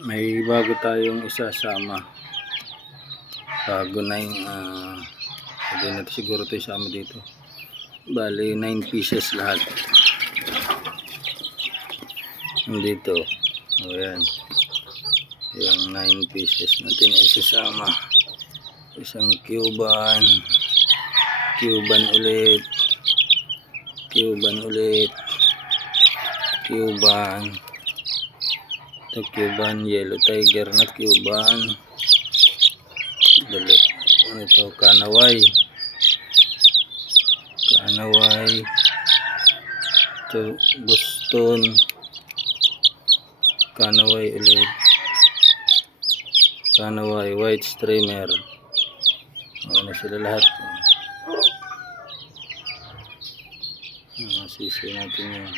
May bago tayong isasama. Bago na yung sabi natin siguro ito isama dito. Bali 9 pieces lahat. Dito. O yan. Yung 9 pieces natin isasama. Isang Cuban. Cuban ulit. Cuban ulit. Cuban. Ito Cuban, yellow tiger na Cuban. Dali. Ano ito? Kanaway. Kanaway. Ito Boston. Kanaway ulit. Kanaway, white streamer. Ano sila lahat. Sisi natin yun.